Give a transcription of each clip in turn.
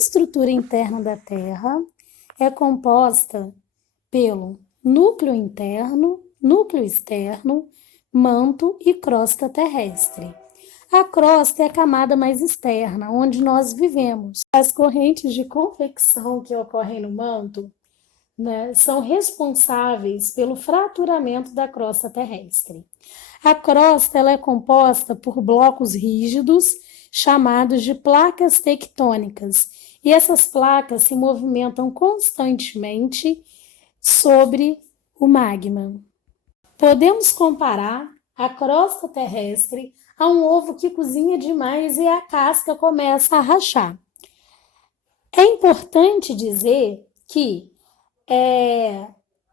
estrutura interna da Terra é composta pelo núcleo interno, núcleo externo, manto e crosta terrestre. A crosta é a camada mais externa, onde nós vivemos. As correntes de convecção que ocorrem no manto, né, são responsáveis pelo fraturamento da crosta terrestre. A crosta ela é composta por blocos rígidos, chamados de placas tectônicas, e essas placas se movimentam constantemente sobre o magma. Podemos comparar a crosta terrestre a um ovo que cozinha demais e a casca começa a rachar. É importante dizer que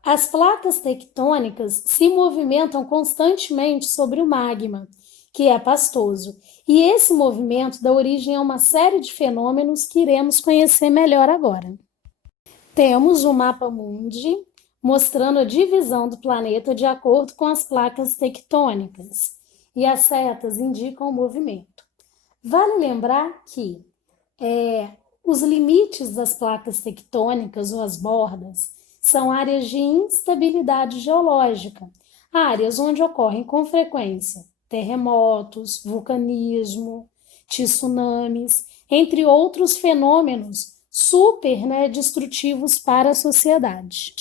as placas tectônicas se movimentam constantemente sobre o magma, que é pastoso, e esse movimento dá origem a uma série de fenômenos que iremos conhecer melhor agora. Temos o mapa mundi, mostrando a divisão do planeta de acordo com as placas tectônicas, e as setas indicam o movimento. Vale lembrar que os limites das placas tectônicas ou as bordas são áreas de instabilidade geológica, áreas onde ocorrem com frequência terremotos, vulcanismo, tsunamis, entre outros fenômenos super destrutivos para a sociedade.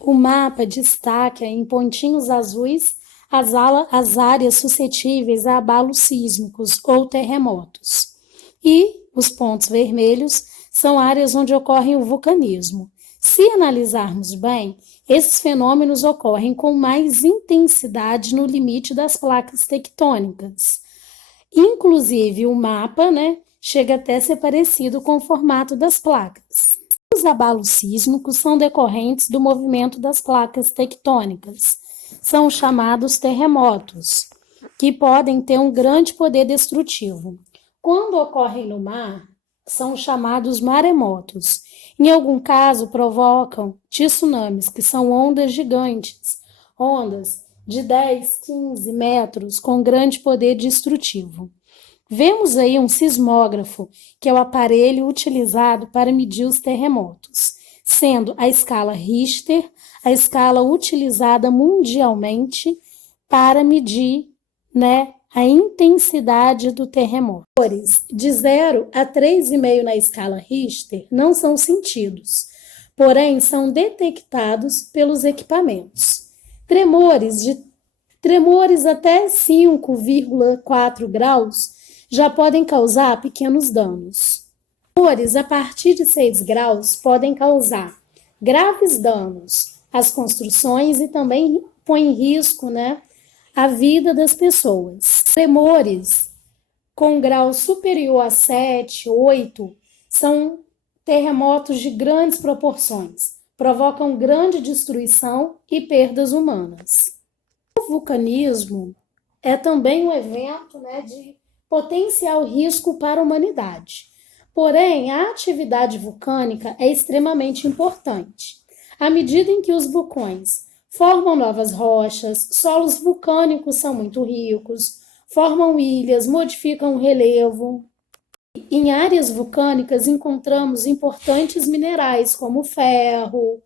O mapa destaca em pontinhos azuis as áreas suscetíveis a abalos sísmicos ou terremotos. E os pontos vermelhos são áreas onde ocorre o vulcanismo. Se analisarmos bem, esses fenômenos ocorrem com mais intensidade no limite das placas tectônicas. Inclusive, o mapa, chega até a ser parecido com o formato das placas. Os abalos sísmicos são decorrentes do movimento das placas tectônicas. São chamados terremotos, que podem ter um grande poder destrutivo. Quando ocorrem no mar, são chamados maremotos. Em algum caso, provocam tsunamis, que são ondas gigantes, ondas de 10, 15 metros com grande poder destrutivo. Vemos aí um sismógrafo, que é o aparelho utilizado para medir os terremotos, sendo a escala Richter a escala utilizada mundialmente para medir, a intensidade do terremoto. De 0 a 3,5 na escala Richter não são sentidos, porém são detectados pelos equipamentos. Tremores até 5,4 graus já podem causar pequenos danos. Tremores a partir de 6 graus podem causar graves danos às construções e também põe em risco, a vida das pessoas. Tremores com grau superior a 7, 8, são terremotos de grandes proporções, provocam grande destruição e perdas humanas. O vulcanismo é também um evento de potencial risco para a humanidade. Porém, a atividade vulcânica é extremamente importante. À medida em que os vulcões formam novas rochas, solos vulcânicos são muito ricos, formam ilhas, modificam o relevo. Em áreas vulcânicas encontramos importantes minerais como ferro,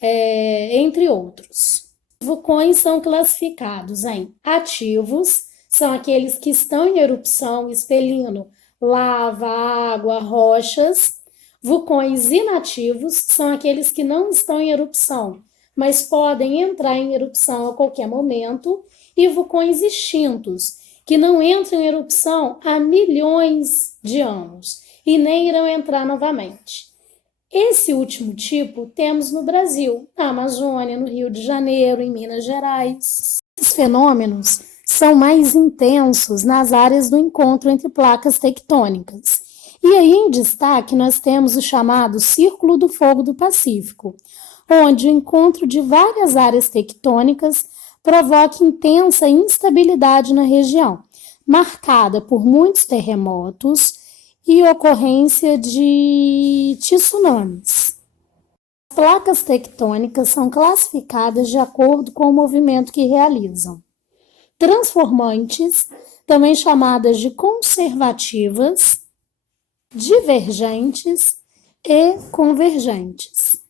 entre outros. Os vulcões são classificados em ativos, são aqueles que estão em erupção, expelindo lava, água, rochas. Vulcões inativos são aqueles que não estão em erupção, mas podem entrar em erupção a qualquer momento, e vulcões extintos, que não entram em erupção há milhões de anos e nem irão entrar novamente. Esse último tipo temos no Brasil, na Amazônia, no Rio de Janeiro, em Minas Gerais. Esses fenômenos são mais intensos nas áreas do encontro entre placas tectônicas. E aí, em destaque, nós temos o chamado Círculo do Fogo do Pacífico, onde o encontro de várias áreas tectônicas provoca intensa instabilidade na região, marcada por muitos terremotos e ocorrência de tsunamis. As placas tectônicas são classificadas de acordo com o movimento que realizam. Transformantes, também chamadas de conservativas, divergentes e convergentes.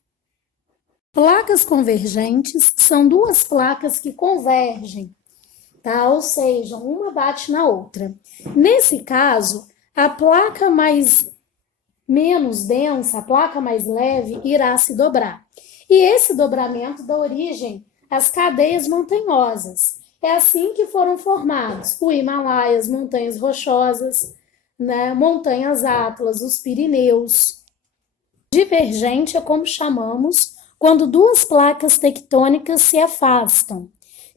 Placas convergentes são duas placas que convergem, tá? Ou seja, uma bate na outra. Nesse caso, a placa menos densa, a placa mais leve, irá se dobrar. E esse dobramento dá origem às cadeias montanhosas. É assim que foram formados o Himalaia, as montanhas rochosas, né? Montanhas Atlas, os Pirineus. Divergente é como chamamos quando duas placas tectônicas se afastam.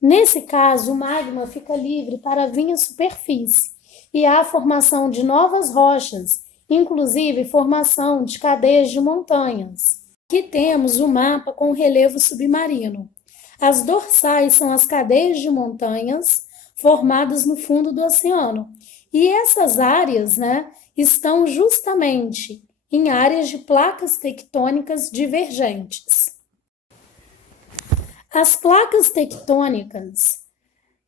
Nesse caso, o magma fica livre para vir à superfície e há a formação de novas rochas, inclusive formação de cadeias de montanhas. Aqui temos o mapa com o relevo submarino. As dorsais são as cadeias de montanhas formadas no fundo do oceano. E essas áreas, né, estão justamente em áreas de placas tectônicas divergentes. As placas tectônicas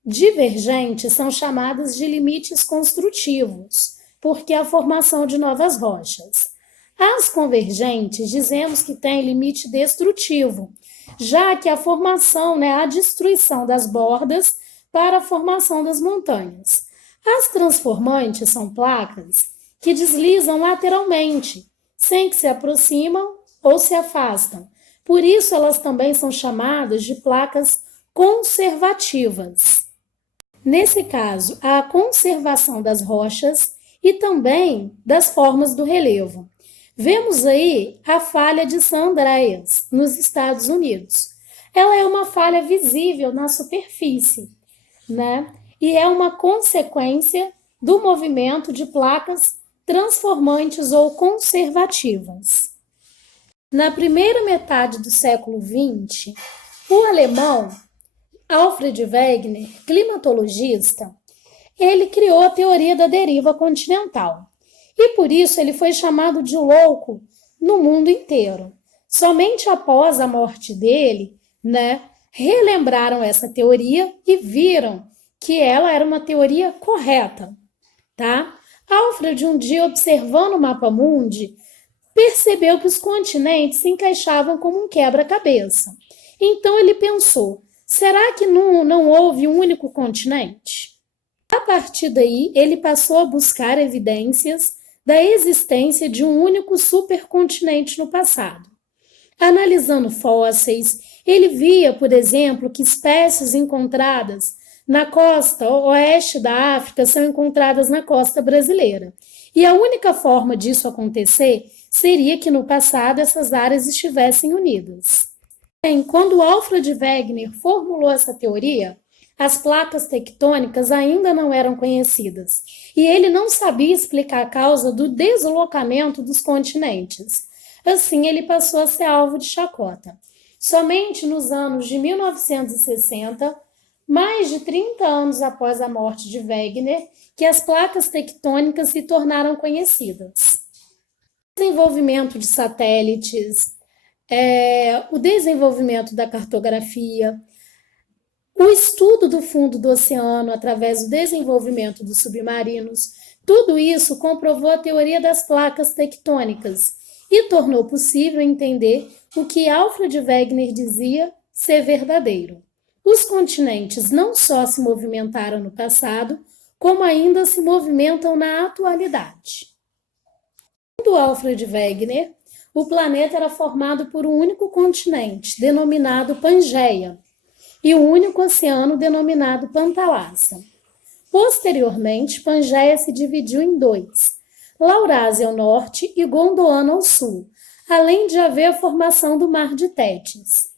divergentes são chamadas de limites construtivos, porque é a formação de novas rochas. As convergentes dizemos que tem limite destrutivo, já que a formação, né, a destruição das bordas para a formação das montanhas. As transformantes são placas que deslizam lateralmente, sem que se aproximam ou se afastam. Por isso, elas também são chamadas de placas conservativas. Nesse caso, há a conservação das rochas e também das formas do relevo. Vemos aí a falha de San Andreas, nos Estados Unidos. Ela é uma falha visível na superfície, né? E é uma consequência do movimento de placas transformantes ou conservativas. Na primeira metade do século XX, o alemão Alfred Wegener, climatologista, ele criou a teoria da deriva continental. E por isso ele foi chamado de louco no mundo inteiro. Somente após a morte dele, né, relembraram essa teoria e viram que ela era uma teoria correta, tá? Alfred, um dia observando o mapa mundi, percebeu que os continentes se encaixavam como um quebra-cabeça. Então ele pensou, será que não houve um único continente? A partir daí, ele passou a buscar evidências da existência de um único supercontinente no passado. Analisando fósseis, ele via, por exemplo, que espécies encontradas na costa oeste da África são encontradas na costa brasileira. E a única forma disso acontecer seria que no passado essas áreas estivessem unidas. Quando Alfred Wegener formulou essa teoria, as placas tectônicas ainda não eram conhecidas e ele não sabia explicar a causa do deslocamento dos continentes. Assim, ele passou a ser alvo de chacota. Somente nos anos de 1960, mais de 30 anos após a morte de Wegener, que as placas tectônicas se tornaram conhecidas. O desenvolvimento de satélites, o desenvolvimento da cartografia, o estudo do fundo do oceano através do desenvolvimento dos submarinos, tudo isso comprovou a teoria das placas tectônicas e tornou possível entender o que Alfred Wegener dizia ser verdadeiro. Os continentes não só se movimentaram no passado, como ainda se movimentam na atualidade. Segundo Alfred Wegener, o planeta era formado por um único continente, denominado Pangeia, e um único oceano, denominado Pantalassa. Posteriormente, Pangeia se dividiu em dois, Laurásia ao norte e Gondwana ao sul, além de haver a formação do Mar de Tétis.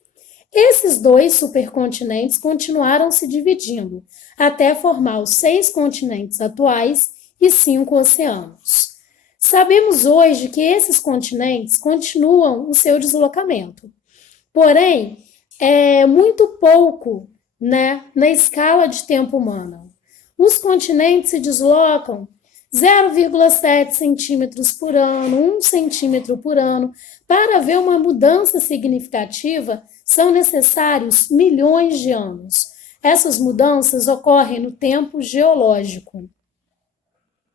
Esses dois supercontinentes continuaram se dividindo, até formar os 6 continentes atuais e 5 oceanos. Sabemos hoje que esses continentes continuam o seu deslocamento, porém, é muito pouco, né, na escala de tempo humana. Os continentes se deslocam 0,7 centímetros por ano, 1 centímetro por ano. Para haver uma mudança significativa, são necessários milhões de anos. Essas mudanças ocorrem no tempo geológico.